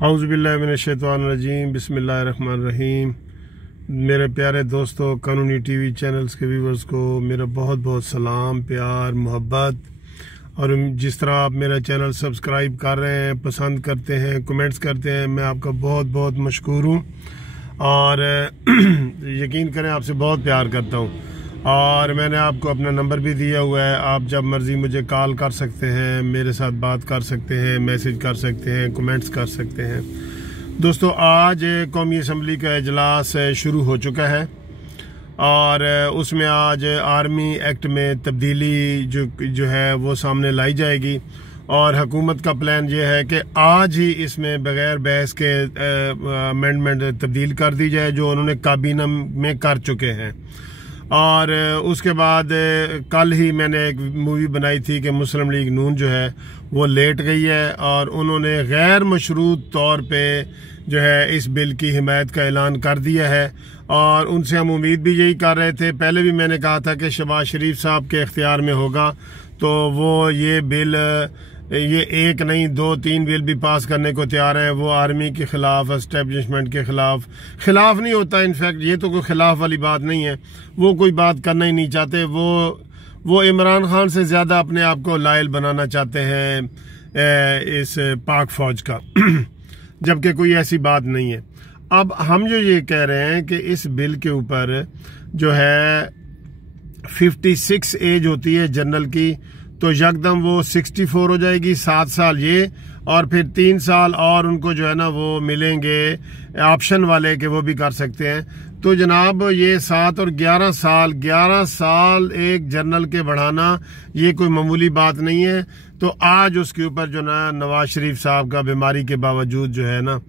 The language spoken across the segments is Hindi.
औज़ुबिल्लाहिमिनश्शैतानिर्रजीम बिस्मिल्लाहिर्रहमानिर्रहीम। मेरे प्यारे दोस्तों, कानूनी टीवी चैनल्स के व्यूवर्स को मेरा बहुत बहुत सलाम, प्यार, मोहब्बत। और जिस तरह आप मेरा चैनल सब्सक्राइब कर रहे हैं, पसंद करते हैं, कमेंट्स करते हैं, मैं आपका बहुत बहुत मशकूर हूँ। और यकीन करें, आपसे बहुत प्यार करता हूँ। और मैंने आपको अपना नंबर भी दिया हुआ है, आप जब मर्ज़ी मुझे कॉल कर सकते हैं, मेरे साथ बात कर सकते हैं, मैसेज कर सकते हैं, कमेंट्स कर सकते हैं। दोस्तों, आज कौमी असम्बली का इजलास शुरू हो चुका है और उसमें आज आर्मी एक्ट में तब्दीली जो है वो सामने लाई जाएगी। और हुकूमत का प्लान ये है कि आज ही इसमें बगैर बहस के अमेंडमेंट तब्दील कर दी जाए, जो उन्होंने काबीना में कर चुके हैं। और उसके बाद कल ही मैंने एक मूवी बनाई थी कि मुस्लिम लीग नून जो है वो लेट गई है और उन्होंने गैर मशरूत तौर पे जो है इस बिल की हिमायत का ऐलान कर दिया है। और उनसे हम उम्मीद भी यही कर रहे थे। पहले भी मैंने कहा था कि शहबाज शरीफ साहब के इख्तियार में होगा तो वो ये बिल, ये एक नहीं 2-3 बिल भी पास करने को तैयार है। वो आर्मी के खिलाफ, एस्टेब्लिशमेंट के खिलाफ नहीं होता। इनफैक्ट ये तो कोई खिलाफ वाली बात नहीं है, वो कोई बात करना ही नहीं चाहते। वो इमरान खान से ज्यादा अपने आप को लायल बनाना चाहते हैं इस पाक फौज का जबकि कोई ऐसी बात नहीं है। अब हम जो ये कह रहे हैं कि इस बिल के ऊपर जो है 56 एज होती है जनरल की, तो यकदम वो 64 हो जाएगी, 7 साल ये, और फिर 3 साल और उनको जो है ना वो मिलेंगे ऑप्शन वाले के, वो भी कर सकते हैं। तो जनाब ये 7 और 11 साल एक जनरल के बढ़ाना ये कोई मामूली बात नहीं है। तो आज उसके ऊपर जो ना नवाज शरीफ साहब का बीमारी के बावजूद जो है ना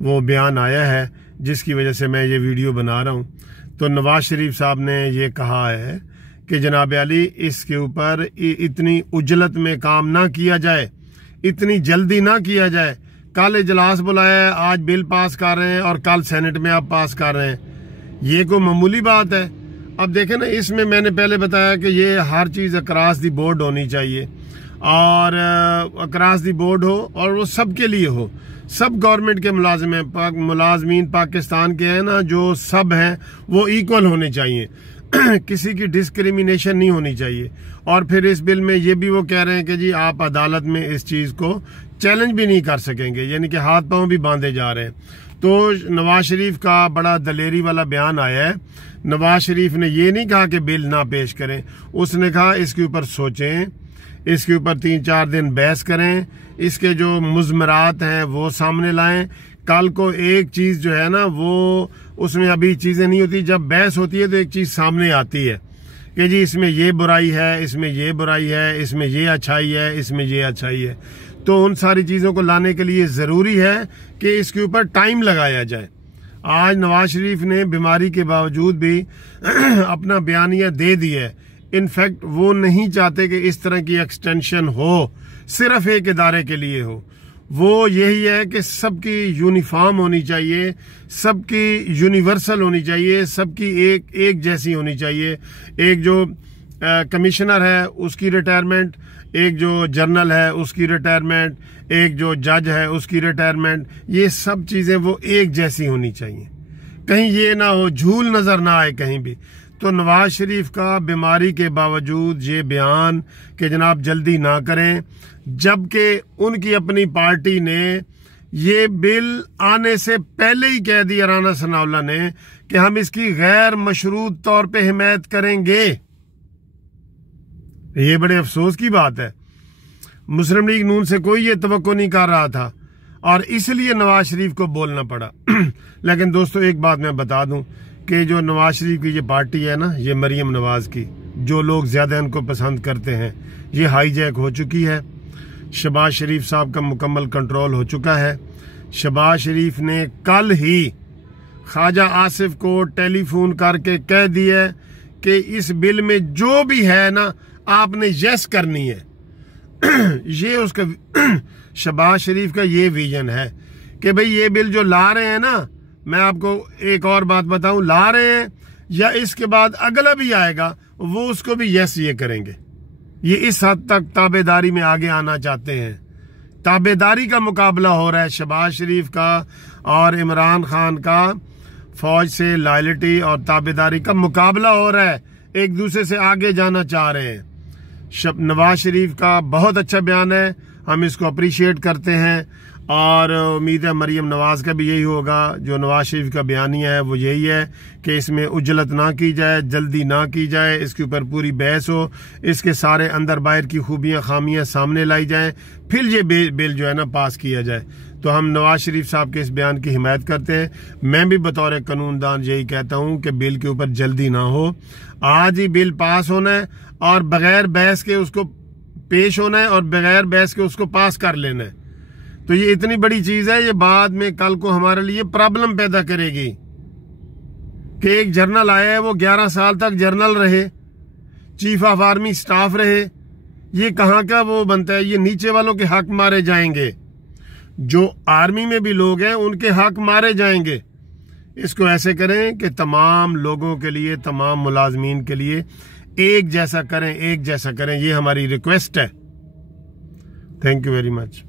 वो बयान आया है, जिसकी वजह से मैं ये वीडियो बना रहा हूँ। तो नवाज शरीफ साहब ने ये कहा है कि जनाब अली, इसके ऊपर इतनी उजलत में काम ना किया जाए, इतनी जल्दी ना किया जाए। कल इजलास बुलाया है, आज बिल पास कर रहे हैं और कल सेनेट में आप पास कर रहे हैं, ये कोई मामूली बात है? अब देखें ना, इसमें मैंने पहले बताया कि ये हर चीज अक्रॉस दी बोर्ड होनी चाहिए और अक्रॉस दी बोर्ड हो और वो सबके लिए हो। सब गवर्नमेंट के मुलाजमीन पाकिस्तान के हैं ना, जो सब हैं वो इक्वल होने चाहिए किसी की डिस्क्रिमिनेशन नहीं होनी चाहिए। और फिर इस बिल में ये भी वो कह रहे हैं कि जी आप अदालत में इस चीज को चैलेंज भी नहीं कर सकेंगे, यानी कि हाथ पांव भी बांधे जा रहे हैं। तो नवाज शरीफ का बड़ा दलेरी वाला बयान आया है। नवाज शरीफ ने ये नहीं कहा कि बिल ना पेश करें, उसने कहा इसके ऊपर सोचें, इसके ऊपर 3-4 दिन बहस करें, इसके जो मुज़मरात हैं वो सामने लाएं। कल को एक चीज जो है ना वो उसमें अभी चीजें नहीं होती, जब बहस होती है तो एक चीज सामने आती है कि जी इसमें ये बुराई है, इसमें ये बुराई है, इसमें ये अच्छाई है, इसमें ये अच्छाई है। तो उन सारी चीजों को लाने के लिए जरूरी है कि इसके ऊपर टाइम लगाया जाए। आज नवाज शरीफ ने बीमारी के बावजूद भी अपना बयानिया दे दिया है। इनफैक्ट वो नहीं चाहते कि इस तरह की एक्सटेंशन हो, सिर्फ एक इदारे के लिए हो। वो यही है कि सबकी यूनिफॉर्म होनी चाहिए, सबकी यूनिवर्सल होनी चाहिए, सबकी एक जैसी होनी चाहिए। एक जो कमिश्नर है उसकी रिटायरमेंट, एक जो जनरल है उसकी रिटायरमेंट, एक जो जज है उसकी रिटायरमेंट, ये सब चीजें वो एक जैसी होनी चाहिए। कहीं ये ना हो, झूल नजर ना आए कहीं भी। तो नवाज शरीफ का बीमारी के बावजूद ये बयान कि जनाब जल्दी ना करें, जबकि उनकी अपनी पार्टी ने ये बिल आने से पहले ही कह दिया, राना सनाउल्लाह ने, कि हम इसकी गैर मशरूत तौर पे हिमायत करेंगे। ये बड़े अफसोस की बात है। मुस्लिम लीग नून से कोई ये तवक्को नहीं कर रहा था और इसलिए नवाज शरीफ को बोलना पड़ा लेकिन दोस्तों एक बात मैं बता दूं कि जो नवाज शरीफ की ये पार्टी है ना, ये मरियम नवाज की, जो लोग ज्यादा इनको पसंद करते हैं, ये हाईजैक हो चुकी है। शहबाज शरीफ साहब का मुकम्मल कंट्रोल हो चुका है। शहबाज शरीफ ने कल ही ख्वाजा आसिफ को टेलीफोन करके कह दिया कि इस बिल में जो भी है ना आपने यस करनी है ये उसका शहबाज शरीफ का ये विजन है कि भाई ये बिल जो ला रहे हैं ना, मैं आपको एक और बात बताऊं, ला रहे हैं या इसके बाद अगला भी आएगा वो उसको भी यस ये करेंगे। ये इस हद तक ताबेदारी में आगे आना चाहते हैं ताबेदारी का मुकाबला हो रहा है शहबाज शरीफ का और इमरान खान का। फौज से लॉयल्टी और ताबेदारी का मुकाबला हो रहा है, एक दूसरे से आगे जाना चाह रहे हैं। नवाज शरीफ का बहुत अच्छा बयान है, हम इसको अप्रिशिएट करते हैं और उम्मीद है मरीम नवाज का भी यही होगा। जो नवाज शरीफ का बयानिया है वो यही है कि इसमें उजलत ना की जाए, जल्दी ना की जाए, इसके ऊपर पूरी बहस हो, इसके सारे अंदर बाहर की खूबियां खामियां सामने लाई जाएं, फिर ये बिल जो है ना पास किया जाए। तो हम नवाज शरीफ साहब के इस बयान की हिमायत करते हैं। मैं भी बतौर कानूनदान यही कहता हूं कि बिल के ऊपर जल्दी ना हो, आज ही बिल पास होना है और बगैर बहस के उसको पेश होना है और बगैर बहस के उसको पास कर लेना है। तो ये इतनी बड़ी चीज है, ये बाद में कल को हमारे लिए प्रॉब्लम पैदा करेगी कि एक जर्नल आया है, वो 11 साल तक जर्नल रहे, चीफ ऑफ आर्मी स्टाफ रहे, ये कहाँ का वो बनता है? ये नीचे वालों के हक मारे जाएंगे, जो आर्मी में भी लोग हैं उनके हक मारे जाएंगे। इसको ऐसे करें कि तमाम लोगों के लिए, तमाम मुलाजमीन के लिए एक जैसा करें, एक जैसा करें, ये हमारी रिक्वेस्ट है। Thank you very much.